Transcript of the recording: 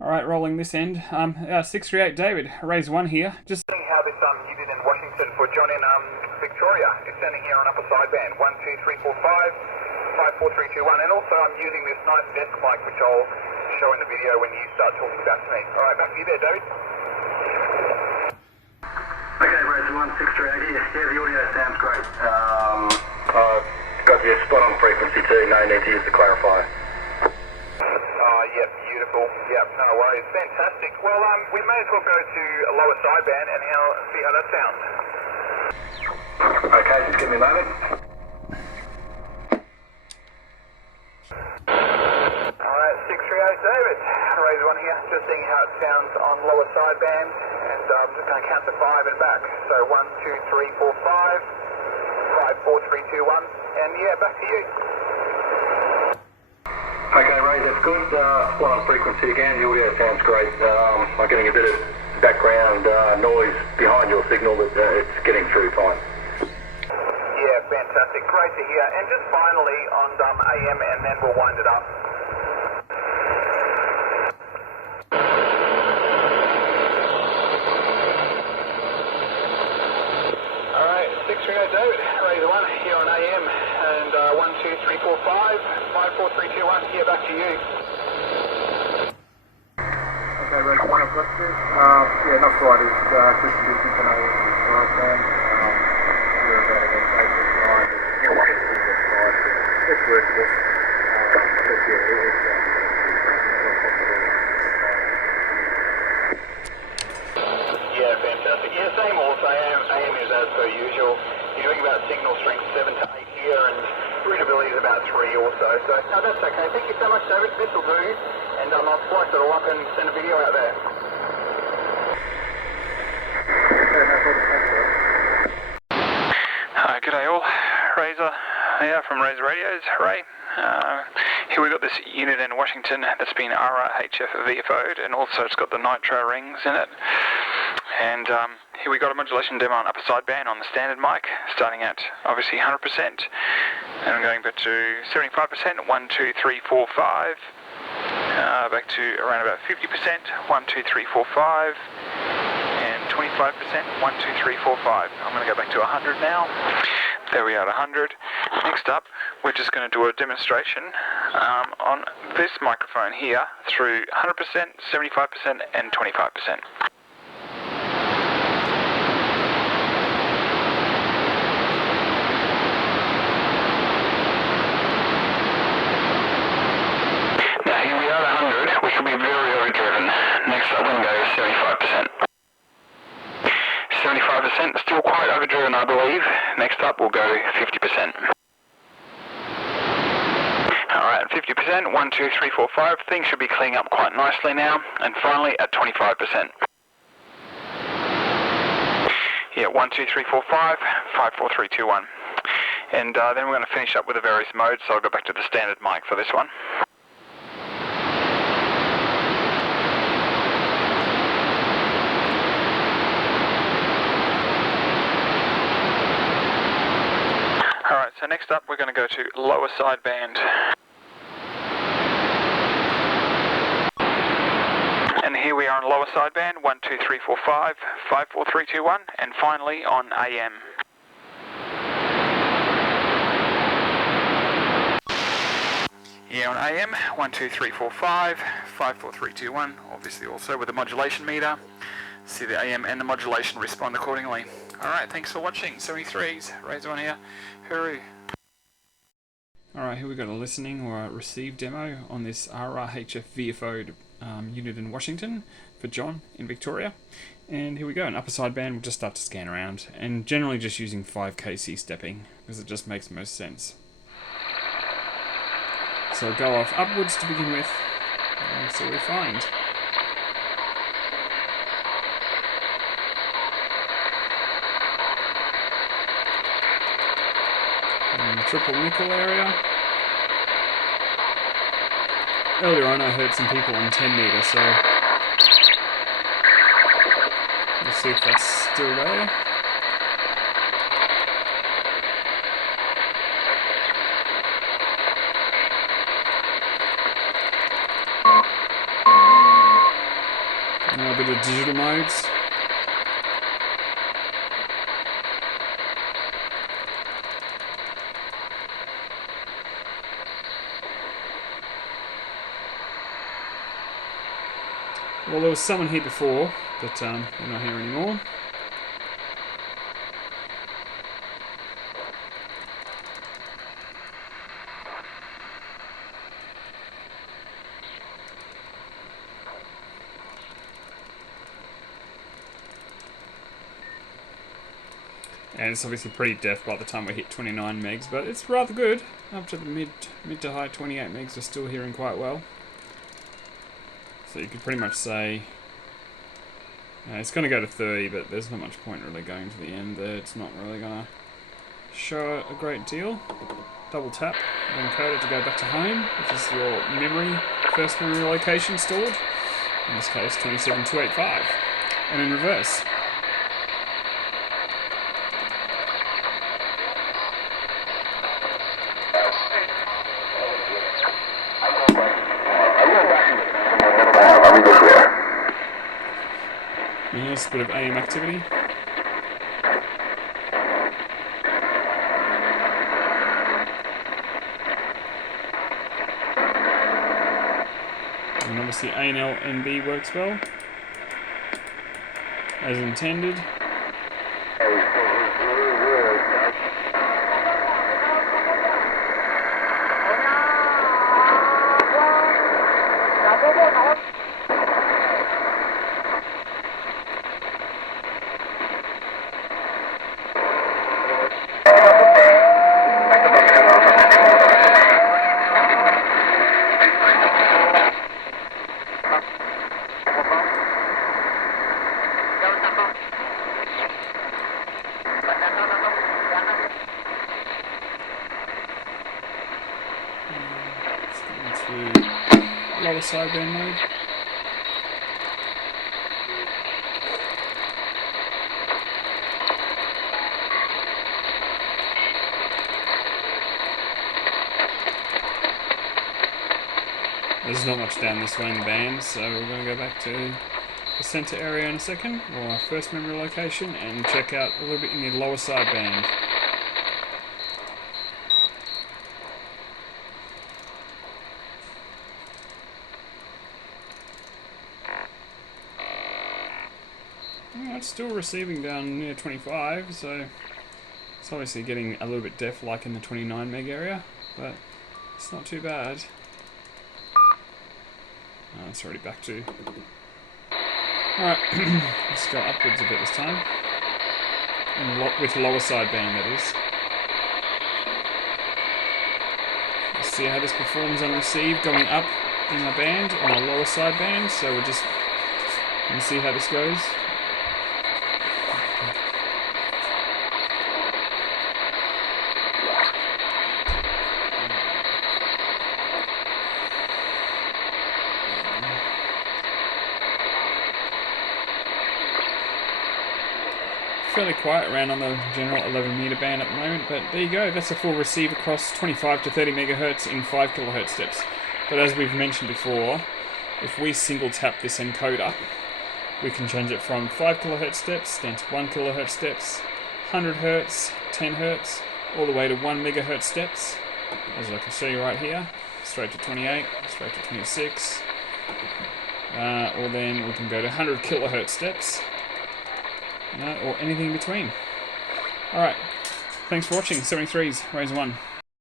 Alright, rolling this end. 638 David, raise 1 here. Just Seeing how this Uniden Washington for John in Victoria is sending here on upper sideband 12345 54321, and also I'm using this nice desk mic which I'll show in the video when you start talking back to me. Alright, back to you there, David. Okay, raise 1638 here. Yeah, the audio sounds great. Got you spot on frequency too, no need to use the clarifier. Yep, beautiful. Yep, no worries. Fantastic. Well, we may as well go to a lower sideband and see how that sounds. Okay, just give me a moment. Alright, 638 David. Raise 1 here. Just seeing how it sounds on lower sideband, and I'm just going to count to 5 and back. So 1, 2, 3, 4, 5, 5, 4, 3, 2, 1, and yeah, back to you. Okay, Ray, that's good. Spot on frequency again. The audio sounds great. I'm getting a bit of background noise behind your signal, but it's getting through fine. Yeah, fantastic. Great to hear. And just finally on AM, and then we'll wind it up. Alright, 638 David. Raise 1 here on AM, and 1, 2, 3, 4, 5. 5, 4, 3, 2, 1, here, back to you. Okay, Red 1, I've got this. Yeah, not quite. It's just a distance on AM on the sideband. We're about against 8.9. It's workable. But yeah, it's Yeah, fantastic. Yeah, same also. AM is as per usual. You're doing about signal strength 7 to 8 here, and readability is about 3 also. So, no, that's okay. Thank you so much, David. This will do. And I'll splice it all up and send a video out there. Hi, g'day all. Razor here from Razor Radios. Ray. Here we've got this Uniden Washington that's been RRHF VFO'd, and also it's got the Nitro rings in it. And here we got a modulation demo on upper sideband on the standard mic, starting at obviously 100%, and I'm going back to 75%, 1, 2, 3, 4, 5, back to around about 50%, 1, 2, 3, 4, 5, and 25%, 1, 2, 3, 4, 5. I'm going to go back to 100 now. There we are at 100. Next up, we're just going to do a demonstration on this microphone here through 100%, 75%, and 25%. Next up, we're going to go 75%. 75%, still quite overdriven, I believe. Next up, we'll go 50%. Alright, 50%, 1, 2, 3, 4, 5. Things should be cleaning up quite nicely now. And finally, at 25%. Yeah, 1, 2, 3, 4, 5, 5, 4, 3, 2, 1. And then we're going to finish up with the various modes, so I'll go back to the standard mic for this one. Alright, so next up we're going to go to lower sideband. And here we are on lower sideband, 1, 2, 3, 4, 5, 5, 4, 3, 2, 1, and finally on AM. Yeah, on AM, 1, 2, 3, 4, 5, 5, 4, 3, 2, 1, obviously also with the modulation meter. See the AM and the modulation respond accordingly. Alright, thanks for watching. 73s, raise 1 here. Hooroo. Alright, here we've got a listening or a receive demo on this RRHF VFO Uniden Washington for John in Victoria. And here we go, an upper sideband. We'll just start to scan around, and generally just using 5kc stepping because it just makes most sense. So we'll go off upwards to begin with, and see what we find. Triple nickel area. Earlier on I heard some people on 10 meter, so we'll see if that's still there. bit of digital modes. Well, there was someone here before, but they're not here anymore. And it's obviously pretty def by the time we hit 29 megs, but it's rather good. Up to the mid to high 28 megs, we're still hearing quite well. So you could pretty much say it's going to go to 30, but there's not much point really going to the end there. It's not really going to show a great deal. Double tap, then code it to go back to home, which is your memory, first memory location stored. In this case, 27285. And in reverse. Yes, a bit of AM activity. And obviously ANL NB works well, as intended. Lower sideband mode. There's not much down this way in the band, so we're going to go back to the center area in a second, or our first memory location, and check out a little bit in the lower sideband. It's still receiving down near 25, so it's obviously getting a little bit def like in the 29 meg area, but it's not too bad. Oh, it's already back to... Alright, let's go upwards a bit this time. And with lower sideband, that is. Let's see how this performs on receive, going up in my band on a lower sideband, so we're just going to see how this goes. Fairly quiet around on the general 11 meter band at the moment, but there you go, that's a full receive across 25 to 30 megahertz in 5 kilohertz steps. But as we've mentioned before, if we single tap this encoder, we can change it from 5 kilohertz steps down to 1 kilohertz steps, 100 hertz, 10 hertz, all the way to 1 megahertz steps, as I can show you right here, straight to 28, straight to 26, or then we can go to 100 kilohertz steps, or anything in between. Alright, thanks for watching. 73's, Raise 1.